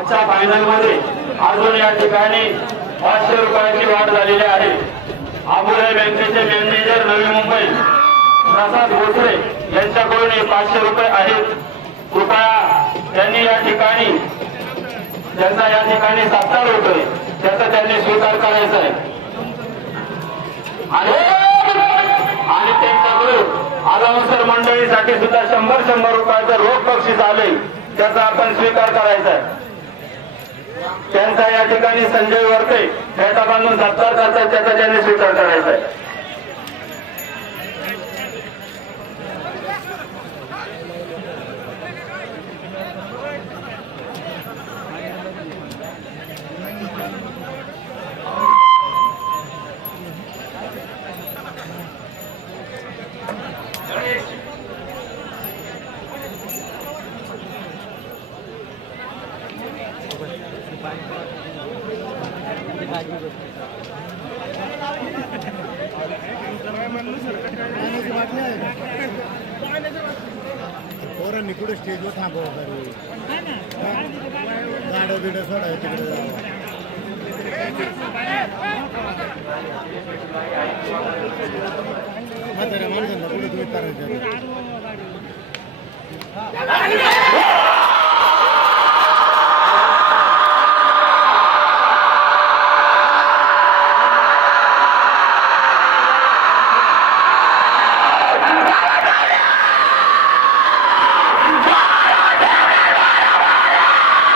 डिझेलमध्ये अजून या ठिकाणी पाचशे रुपयाची वाढ झालेली आहे. अबुदाई बँकेचे मॅनेजर नवी मुंबई प्रसाद भोसरे यांच्याकडून हे पाचशे रुपये आहेत. कृपया त्यांनी या ठिकाणी त्यांचा या ठिकाणी सत्कार होतोय त्याचा त्यांनी स्वीकार करायचा आहे. आणि आणि त्यांच्याकडून अलाउन्सर मंडळीसाठी सुद्धा शंभर शंभर रुपयाचं रोख बक्षीस आले त्याचा आपण स्वीकार करायचा आहे. त्यांचा या ठिकाणी संजय वरते फेटा बांधून सत्कार करतात त्याचा त्यांनी स्वीकार करायचा आहे. पोरांनी कुठे स्टेजवर थांबवा गाडं बिडं सोडा तिकडे जावं. म्हाताऱ्या माणसांना कुठे तुम्ही करायचं.